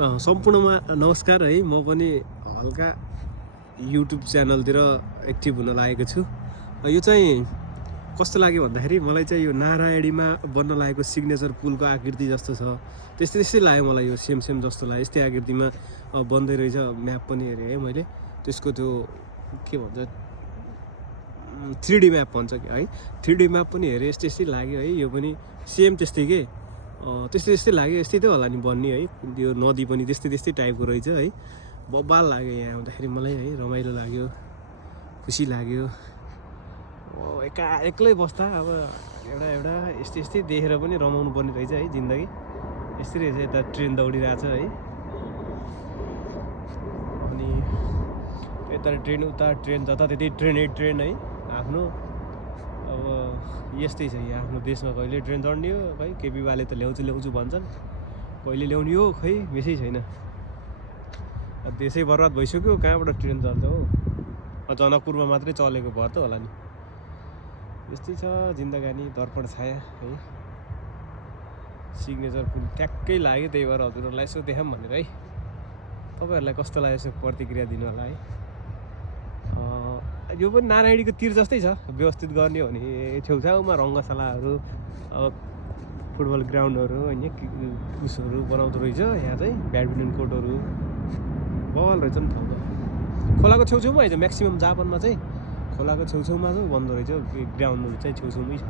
सम्पूर्णमा नमस्कार है। म पनि हल्का युट्युब च्यानलतिर एक्टिभ हुन लागेको छु। यो चाहिँ कस्तो लाग्यो भन्दाखेरि मलाई चाहिँ यो नारायणीमा बन्न लागेको सिग्नेचर पुलको आकृति जस्तो छ। त्यस्तै लाग्यो मलाई, यो सेम जस्तो लाग्यो। यस्तै आकृतिमा बन्दै रहेछ। म्याप पनि हेरेँ है मैले, त्यसको त्यो के भन्छ 3D म्याप भन्छ कि है, 3D म्याप पनि हेरेँ। यस्तै लाग्यो है। यो पनि सेम त्यस्तै के त्यस्तै लाग्यो। यस्तै त होला नि बन्ने है। यो नदी पनि त्यस्तै टाइपको रहेछ है। बब्बाल लाग्यो यहाँ आउँदाखेरि मलाई है। रमाइलो लाग्यो, खुसी लाग्यो। एक्लै बस्दा अब एउटा यस्तै देखेर पनि रमाउनु पर्ने रहेछ है। जिन्दगी यस्तै रहेछ। यता ट्रेन दौडिरहेछ है, अनि यता ट्रेन उता ट्रेन जता त्यति ट्रेन है आफ्नो। अब यस्तै छ यहाँ आफ्नो देशमा। कहिले ट्रेन चढ्ने हो खै, केपी बाले त ल्याउँछु भन्छन्, कहिले ल्याउने हो खै, बेसै छैन। देशै बर्बाद भइसक्यो, कहाँबाट ट्रेन चल्छ हो। जनकपुरमा मात्रै चलेको भए त होला नि। यस्तै छ जिन्दगानी, दर्पण छाया है। सिग्नेचर पुल ट्याक्कै लाग्यो, त्यही भएर हजुरहरूलाई यसो देखाऊँ भनेर है। तपाईँहरूलाई कस्तो लाग्यो यसो प्रतिक्रिया दिनु होला है। यो पनि नारायणीको तिर जस्तै छ। व्यवस्थित गर्ने हो भने छेउछाउमा रङ्गशालाहरू, फुटबल ग्राउन्डहरू होइन, उसहरू बनाउँदो रहेछ। यहाँ चाहिँ ब्याडमिन्टन कोर्टहरू बल रहेछ नि ठाउँमा। खोलाको छेउछाउमा आइज म्याक्सिमम् जापानमा चाहिँ खोलाको छेउछाउमा चाहिँ बन्दो रहेछ। ग्राउन्डहरू चाहिँ छेउछाउमै छ।